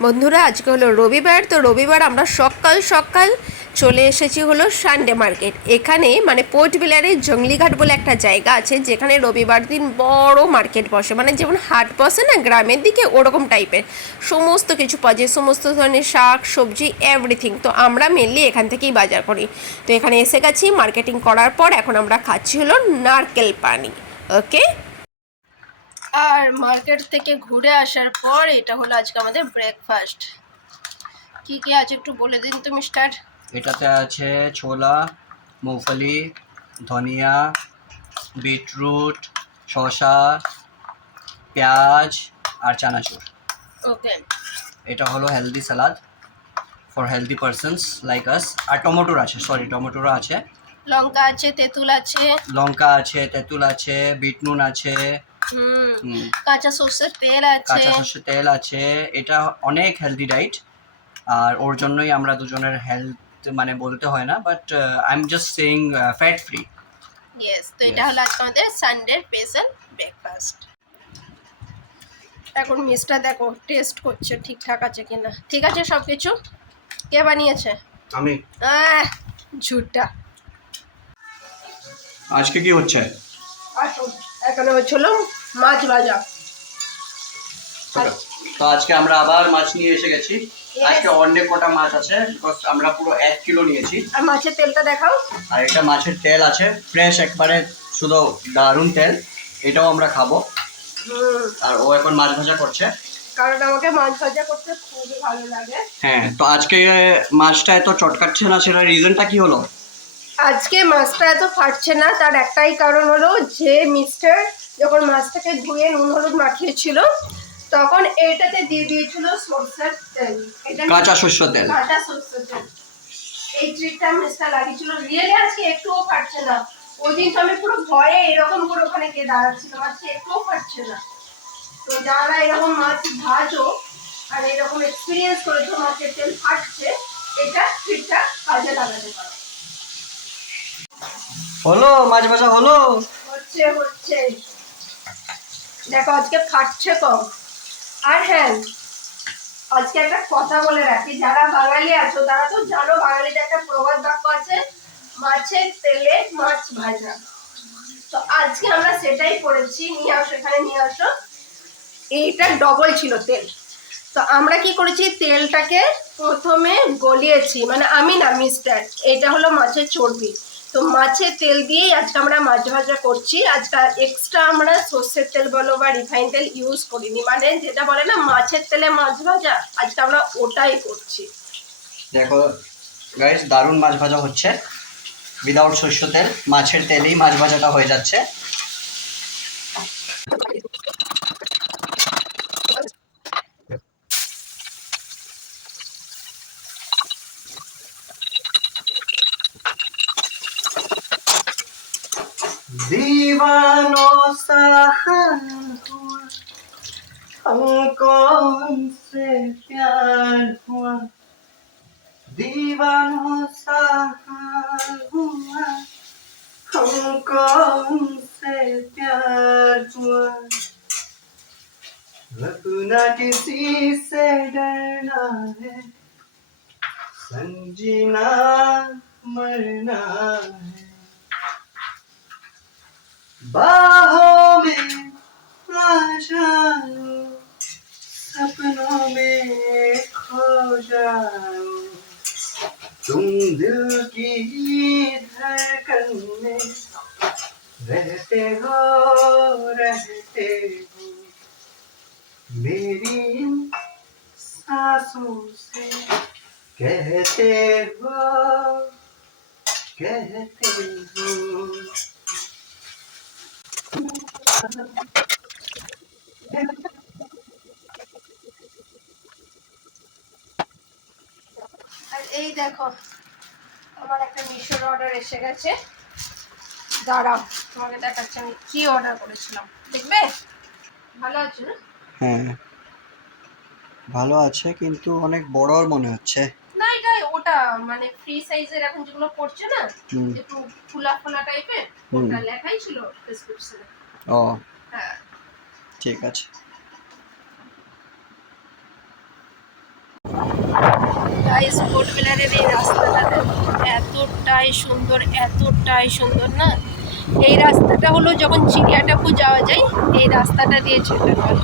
বন্ধুরা আজকে হলো রবিবার, তো রবিবার আমরা সকাল সকাল চলে এসেছি হলো সানডে মার্কেট। এখানে মানে পোর্ট বিলারে জঙ্গলিঘাট বলে একটা জায়গা আছে যেখানে রবিবার দিন বড় মার্কেট বসে, মানে যেমন হাট বসে না গ্রামের দিকে, ওরকম টাইপের সমস্ত কিছু পাওয়া যায়, সমস্ত ধরনের শাক সবজি এভরিথিং। তো আমরা মেনলি এখান থেকেই বাজার করি। তো এখানে এসে গেছি মার্কেটিং করার পর, এখন আমরা খাচ্ছি হলো নারকেল পানি। ওকে, আর মার্কেট থেকে ঘুরে আসার পর এটা হলো আজকে আমাদের ব্রেকফাস্ট। কি কি আছে একটু বলে দিন তো মিস্টার। এটাতে আছে ছোলা, মুগফলি, ধনিয়া, বিটরুট, শসা, পেঁয়াজ আর চানাচুর। ওকে, এটা হলো healthy salad for healthy persons like us. আর টমেটোর আছে, সরি টমেটোরও আছে, লঙ্কা আছে, তেঁতুল আছে, লঙ্কা আছে, তেঁতুল আছে, বিট নুন আছে, কাঁচা সর্ষের তেল আছে, কাঁচা সর্ষের তেল আছে। এটা অনেক হেলদি ডাইট, আর ওর জন্যই আমরা দুজনের হেলথ মানে বলতে হয় না, but I am just saying fat free. Yes. তো এটা হলো আজকে আমাদের সানডে স্পেশাল ব্রেকফাস্ট। এখন মিস্টার দেখো টেস্ট করছে ঠিকঠাক আছে কিনা। ঠিক আছে সব কিছু? কে বানিয়েছে? আমি। ঝুটটা। আজকে কি হচ্ছে? আসুন, এখানে হচ্ছিল মাছ ভাজা। তো আজকে আমরা আবার মাছ নিয়ে এসে গেছি। আজকে অনেক কটা মাছ আছে, বিকজ আমরা পুরো 1 কিলো নিয়েছি। আর মাছের তেলটা দেখাও। আর এটা মাছের তেল আছে ফ্রেশ, একবারে শুধু দারুণ তেল। এটাও আমরা খাবো। আর ও এখন মাছ ভাজা করছে, কারণ আমাকে মাছ ভাজা করতে খুবই ভালো লাগে। হ্যাঁ। তো আজকে মাছটা এত চটকাচ্ছে না, সেটা রিজনটা কি হলো? আজকে মাছটা এত ফাটছে না, তার একটাই কারণ হলো যে মিস্টার যখন মাছটাকে ধুয়ে নুন হলুদ মাখিয়েছিল তখন এটাতে দিয়ে দিয়েছিল সরষের তেল। এটা কাঁচা সর্ষের তেল। কাঁচা সরষের তেল। এই ট্রিকটা মিস্টার লাগিয়েছিল। রিয়েলি আজকে একটুও ফাটছে না। ওই দিন তো আমি পুরো ভয়ে এরকম করে ওখানে গিয়ে দাঁড়াচ্ছিলাম, আজকে একটুও ফাটছে না। তো যারা এরকম মাছ ভাজো আর এরকম এক্সপিরিয়েন্স করেছো মাছের তেল ফাটছে, এটা ট্রিকটা কাজে লাগাতে পারো। হলো মাছ ভাজা হলো। হচ্ছে হচ্ছে দেখো আজকে ফাটছে কম। আর হ্যাঁ, আজকে একটা কথা বলে রাখি, যারা বাঙালি আছো তারা তো জানো বাঙালিদের একটা প্রবাদ বাক্য আছে, মাছের তেলে মাছ ভাজা। তো আজকে আমরা সেটাই করেছি। নিয়ে আসো, এখানে নিয়ে আসো। এইটা ডবল ছিল তেল। তো আমরা কি করেছি, তেলটাকে প্রথমে গলিয়েছি, মানে আমি না মিস্টার। এটা হলো মাছের চর্বি। তো মাছের তেল দিয়েই আজকে আমরা মাছ ভাজা করছি। আজকে এক্সট্রা আমরা সর্ষের তেল বলো বা রিফাইন তেল ইউজ করিনি, মানে যেটা বলে না মাছের তেলে মাছ ভাজা, আজকে আমরা ওটাই করছি। দেখো গাইস, দারুণ মাছ ভাজা হচ্ছে। উইদাউট সর্ষে তেল, মাছের তেলেই মাছ ভাজাটা হয়ে যাচ্ছে। दीवानों सा हाल हुआ, हमको उनसे प्यार हुआ। दीवानों सा हाल हुआ, हमको उनसे प्यार हुआ। अपना किसी से डरना है, समझना मरना है। बाहों में आ जाओ, सपनों में खो जाओ, तुम दिल की धड़कन में रहते हो, रहते हो। मेरी इन सांसों से कहते हो, कहते हो। আর এই দেখো আমার একটা মিশোর অর্ডার এসে গেছে। দাঁড়াও তোমাকে দেখাচ্ছি আমি কি অর্ডার করেছিলাম, দেখবে? ভালো আছে না? হ্যাঁ ভালো আছে, কিন্তু অনেক বড় মনে হচ্ছে। না এটা ওটা মানে ফ্রি সাইজের এখন যেগুলো করছে না, একটু ফুলা ফুলা টাইপের, ওটা লেখাই ছিল ডেসক্রিপশনে। ও হ্যাঁ ঠিক আছে। গাইস পোর্ট ব্লেয়ারের এই রাস্তাটা দেখো, এতটাই সুন্দর না। এই রাস্তাটা হলো যখন চিড়িয়াটাপু যাওয়া যায় এই রাস্তাটা দিয়ে যেতে হয়।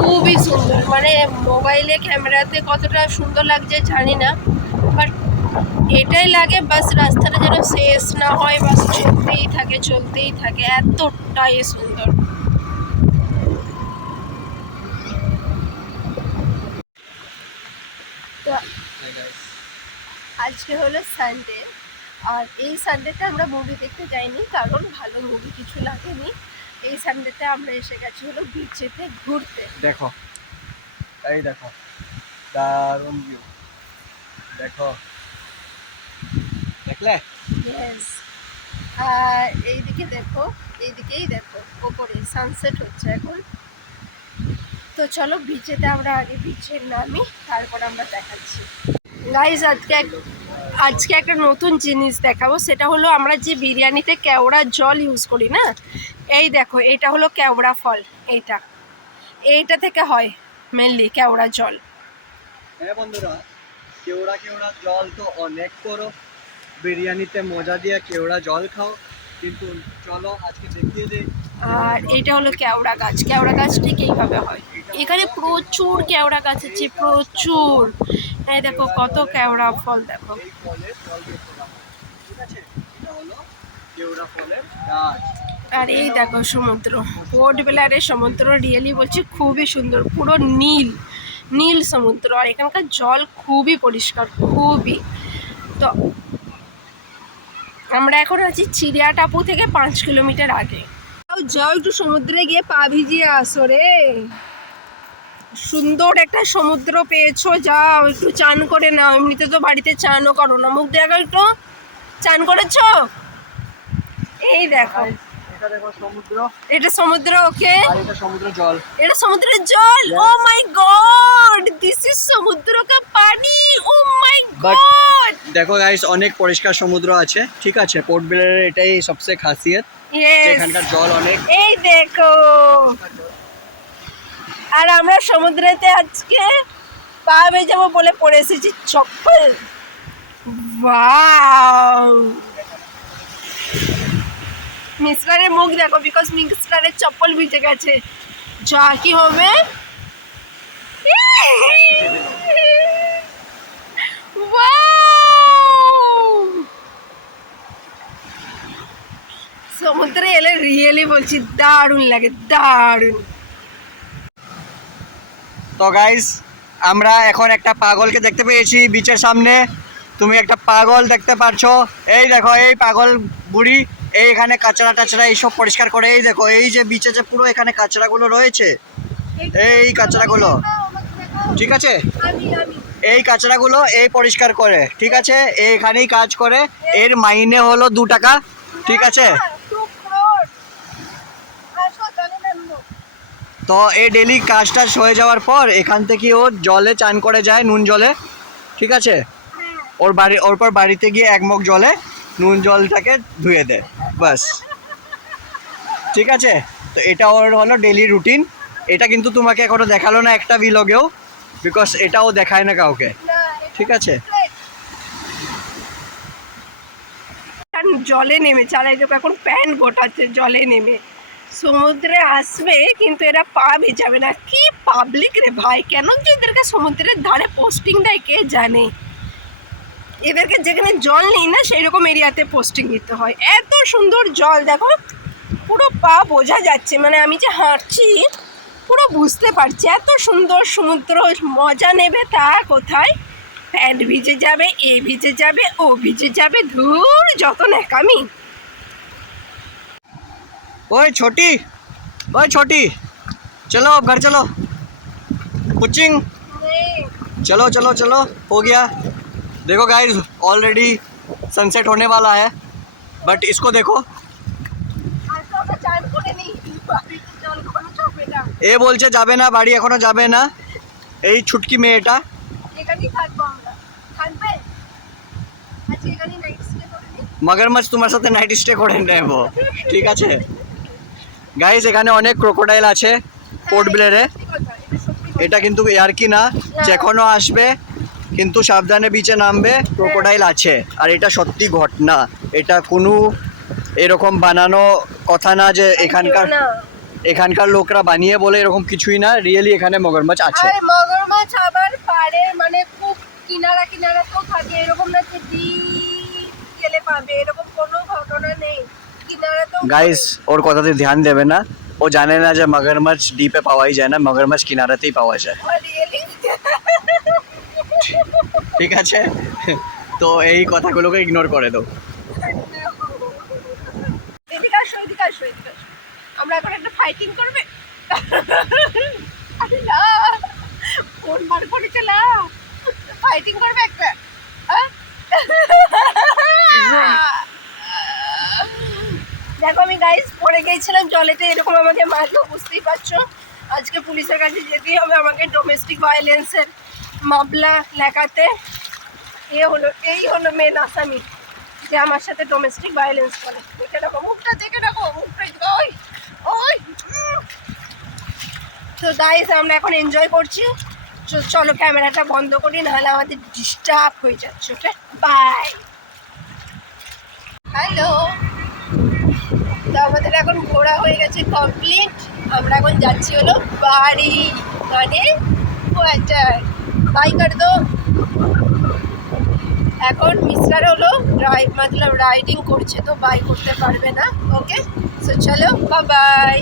খুবই সুন্দর, মানে মোবাইলে ক্যামেরাতে কতটা সুন্দর লাগছে জানি না, বাট এটাই লাগে বাস রাস্তাটা যেন শেষ না হয়, বাস চলতেই থাকে, এতটাই সুন্দর। তো আজকে হলো সানডে, আর এই সানডেতে আমরা মুভি দেখতে যাইনি কারণ ভালো মুভি কিছু লাগেনি। এই সানডেতে আমরা এসে গেছি হলো বিচেতে ঘুরতে। দেখো, এই দেখো দারুণ ভিউ, দেখো, দেখলে? ইয়েস, আর এইদিকে দেখো, এইদিকেই দেখো ওপরে সানসেট হচ্ছে এখন। তো চলো বিচেতে আমরা আগে বিচে নামি, তারপর আমরা দেখাচ্ছি। গাইজ আজকে একটা নতুন জিনিস দেখাবো, সেটা হলো আমরা যে বিরিয়ানিতে কেওড়া জল ইউজ করি না, এই দেখো এটা হলো কেওড়া ফল, এইটা থেকে হয় মেনলি কেওড়া জল। হ্যাঁ বন্ধুরা, কেওড়া জল তো অনেক করো, বিরিয়ানিতে মজা দিয়ে কেওড়া জল খাও, কিন্তু চলো আজকে দেখিয়ে দিই। আর এটা হলো কেওড়া গাছ ঠিক এইভাবে হয়। এখানে প্রচুর কেওড়া গাছ আছে, প্রচুর। এই দেখো কত কেওড়া ফল, দেখো। এই ফলের জল বের করা হয়, ঠিক আছে? এটা হলো কেওড়া ফলের গাছ। আর এই দেখো সমুদ্র, পোর্ট ব্লেয়ারের সমুদ্র রিয়েলি বলছি খুবই সুন্দর, পুরো নীল সমুদ্র, আর এখানকার জল খুবই পরিষ্কার, খুবই। তো আমরা এখন আছি চিড়িয়াটাপু থেকে 5 কিলোমিটার আগে। যাও একটু সমুদ্রে গিয়ে পা ভিজিয়ে আসো রে, সুন্দর একটা সমুদ্র পেয়েছো, যাও একটু চান করে নাও। এমনিতে তো বাড়িতে চানও করো না, মুখ দেখো একটু, চান করেছো? এই দেখো, এটা দেখো সমুদ্র, এটা সমুদ্র, ওকে, আর এটা সমুদ্র জল, এটা সমুদ্রের জল। ও মাই গড, দিস ইজ সমুদ্র কা পানি, ও মাই গড। দেখো গাইস, অনেক পরিষ্কার সমুদ্র আছে, ঠিক আছে? পোর্ট ব্লেয়ারের এটাই সবচেয়ে খাসিয়ত, এখানকার জল অনেক। এই দেখো, আর আমরা সমুদ্রেতে আজকে পা ভেজাবো বলে পরে এসেছি চপ্পল। ওয়াও, মিস্টারের মুখ দেখো, বিকজ মিস্টারের চপ্পল ভিজে গেছে। যা কি হবে, সমুদ্রে এলে রিয়েলি বলছি দারুণ লাগে, দারুণ। তো গাইস, আমরা এখন একটা পাগলকে দেখতে পেয়েছি বিচের সামনে। তুমি একটা পাগল দেখতে পারছো, এই দেখো, এই পাগল বুড়ি এইখানে কাঁচড়া টাচড়া এইসব পরিষ্কার করে। এই দেখো, এই যে বিচে যে পুরো এখানে কাঁচড়াগুলো রয়েছে, এই কাঁচড়াগুলো, ঠিক আছে? এই কাঁচড়াগুলো এই পরিষ্কার করে, ঠিক আছে? এইখানেই কাজ করে, এর মাইনে হলো 2 টাকা, ঠিক আছে? তো এই ডেলি কাজটা হয়ে যাওয়ার পর এখান থেকে ও জলে চান করে যায়, নুন জলে, ঠিক আছে? ওর পর বাড়িতে গিয়ে 1 মগ জলে নুন জলটাকে ধুয়ে দেয়, বাস, ঠিক আছে? তো এটা ওর হলো ডেলি রুটিন। এটা কিন্তু তোমাকে এখনো দেখালো না একটা ভিলগেও, বিকজ এটাও দেখায় না কাউকে, ঠিক আছে? জলে নেমেছে, আর এই দেখো এখন প্যান্ট গোটাচ্ছে জলে নেমে। সমুদ্রে আসবে কিন্তু এরা পা ভেজাবে না, কি পাবলিক রে ভাই, কেন যে এদেরকে সমুদ্রের ধারে পোস্টিং দেয় কে জানে। এদেরকে যেখানে জল নেই না সেই রকম এরিয়াতে পোস্টিং দিতে হয়। এত সুন্দর জল দেখো, পুরো পা বোঝা যাচ্ছে, মানে আমি যে হাঁটছি পুরো বুঝতে পারছি, এত সুন্দর সমুদ্র। মজা নেবে তা কোথায়, প্যান্ট ভিজে যাবে, এ ভিজে যাবে, ও ভিজে যাবে, ধুর যত ন্যাকামি। ओए छोटी, चलो अब घर चलो, कुचिंग, चलो चलो चलो, हो गया। देखो गाइस, ऑलरेडी सनसेट होने वाला है, बट इसको देखो, এ বলছে যাবে না বাড়ি, এখনো যাবে না, এই ছুটকি মেয়েটা। মগরমাছ তোমার সাথে নাইট স্টে করে নেব, ঠিক আছে? গাইস, এখানে অনেক ক্রোকোডাইল আছে পোর্ট ব্লেয়ারে, এটা কিন্তু ইয়ার্কি না, যখনও আসবে কিন্তু সাবধানে বিচে নামবে, ক্রোকোডাইল আছে। আর এটা সত্যি ঘটনা, এটা কোনো এরকম বানানো কথা না যে এখানকার লোকরা বানিয়ে বলে, এরকম কিছুই না, রিয়েলি এখানে মগরমাছ আছে। আর মগরমাছ আবার পাড়ে মানে খুব কিনারা কিনারা তো থাকে, এরকম না যে ডিপ গেলে পাবে, এরকম কোনো ঘটনা নেই। কিনারা তো গাইস ওর কথাতে ধ্যান দেবে না, ও জানে না যে মগরমাছ ডিপে পাওয়াই যায় না, মগরমাছ কিনারাতেই পাওয়া যায়। রিয়েলি ঠিক আছে, তো এই কথাগুলোকে ইগনোর করে দাও। এদিকে আসো, এদিকে আসো, এদিকে আসো। আমরা এখন একটা ফাইটিং করবে। আরে না, ফোন বার করে চলা, ফাইটিং করবে একটা। দেখো আমি গাইস পড়ে গিয়েছিলাম জলেতে, এরকম আমাকে মারলো, বুঝতেই পারছো। আজকে পুলিশের কাছে যেতেই হবে আমাকে ডোমেস্টিক ভায়োলেন্সের মামলা লেখাতে। এই হলো মেন আসামি যে আমার সাথে ডোমেস্টিক ভায়োলেন্স করে। দেখে রাখো মুখটা, দেখে রাখো মুখটা। ওই ওই তো গাইস আমরা এখন এনজয় করছি। চলো ক্যামেরাটা বন্ধ করি, নাহলে আমাদের ডিস্টার্ব হয়ে যাচ্ছে। Okay bye. হ্যালো, তো আমাদের এখন ঘোরা হয়ে গেছে কমপ্লিট। আমরা এখন যাচ্ছি হলো বাড়ি, মানে কোয়ার্টার। বাই কর দো। এখন মিস্টার হলো মতলব রাইডিং করছে, তো বাই করতে পারবে না। ওকে, সো চলো বাই বাই।